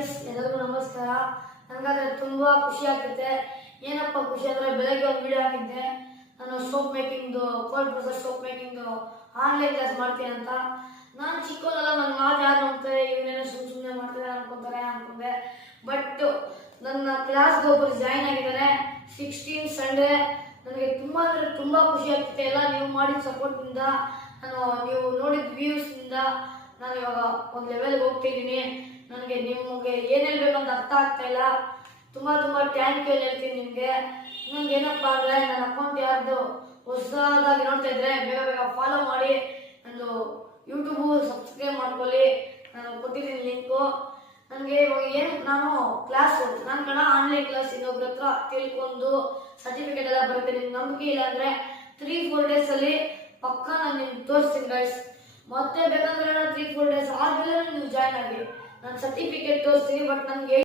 ಎಲ್ಲರಿಗೂ ನಮಸ್ಕಾರ. ನನಗಾದ್ರೆ ತುಂಬಾ ಖುಷಿ ಆಗ್ತೈತೆ. ಏನಪ್ಪ ಖುಷಿ ಅಂದ್ರೆ ಬೆಳಗ್ಗೆ ಒಂದು ವಿಡಿಯೋ ಹಾಕಿದ್ದೆ, ನಾನು ಸೋಪ್ ಮೇಕಿಂಗ್ದು ಕೋಲ್ಡ್ ಪ್ರೆಸರ್ ಸೋಪ್ ಮೇಕಿಂಗ್ದು ಆನ್ಲೈನ್ ಕ್ಲಾಸ್ ಮಾಡ್ತೀನಿ ಅಂತ. ನಾನು ಚಿಕ್ಕವನೆಲ್ಲ ನನ್ನ ಮಾತು ಯಾರು ನೋಡ್ತಾರೆ, ಇವನೇನೋ ಸುಮ್ಮನೆ ಮಾಡ್ತಾರೆ ಅನ್ಕೊಂಡೆ. ಬಟ್ ನನ್ನ ಕ್ಲಾಸ್ಗೆ ಒಬ್ಬರು ಜಾಯ್ನ್ ಆಗಿದ್ದಾರೆ 16 ಸಂಡೇ. ನನಗೆ ತುಂಬಾ ಅಂದರೆ ತುಂಬಾ ಖುಷಿ ಆಗ್ತೈತೆ. ಎಲ್ಲ ನೀವು ಮಾಡಿದ ಸಪೋರ್ಟ್ನಿಂದ, ನೀವು ನೋಡಿದ ವ್ಯೂಸ್ನಿಂದ ನಾನು ಇವಾಗ ಒಂದು ಲೆವೆಲ್ಗೆ ಹೋಗ್ತಿದ್ದೀನಿ. ನನಗೆ ನಿಮಗೆ ಏನು ಹೇಳ್ಬೇಕಂತ ಅರ್ಥ ಆಗ್ತಾ ಇಲ್ಲ. ತುಂಬ ಥ್ಯಾಂಕ್ ಯು ಹೇಳ್ತೀನಿ ನಿಮಗೆ. ಇನ್ನೊಂದು ಏನಪ್ಪ ಅಂದರೆ, ನನ್ನ ಅಕೌಂಟ್ ಯಾರ್ದು ಹೊಸದಾಗಿ ನೋಡ್ತಾ ಇದ್ರೆ ಬೇಗ ಫಾಲೋ ಮಾಡಿ, ನಂದು ಯೂಟ್ಯೂಬು ಸಬ್ಸ್ಕ್ರೈಬ್ ಮಾಡ್ಕೊಳ್ಳಿ. ನಾನು ಕೊಟ್ಟಿದ್ದೀನಿ ಲಿಂಕು. ನನಗೆ ಇವಾಗ ನಾನು ಕ್ಲಾಸ್ ನಾನು ಆನ್ಲೈನ್ ಕ್ಲಾಸ್ ಇನ್ನೊಬ್ರ ಹತ್ರ ತಿಳ್ಕೊಂಡು ಸರ್ಟಿಫಿಕೇಟ್ ಎಲ್ಲ ಬರುತ್ತೆ. ನಿಮ್ಗೆ ನಂಬಿಕೆ ಇಲ್ಲ ಅಂದರೆ 3-4 ಡೇಸಲ್ಲಿ ಪಕ್ಕ ನಾನು ನಿಮ್ಗೆ ತೋರಿಸ್ತೀನಿ ಗೈಸ್. ಮತ್ತೆ ಬೇಕಂದ್ರೆ 3-4 ಡೇಸ್ ಆದಮೇಲೆ ನೀವು ಜಾಯ್ನ್ ಆಗಿ ನಾನು ಸರ್ಟಿಫಿಕೇಟ್ ತೋರಿಸ್ತೀನಿ. ಬಟ್ ನನಗೆ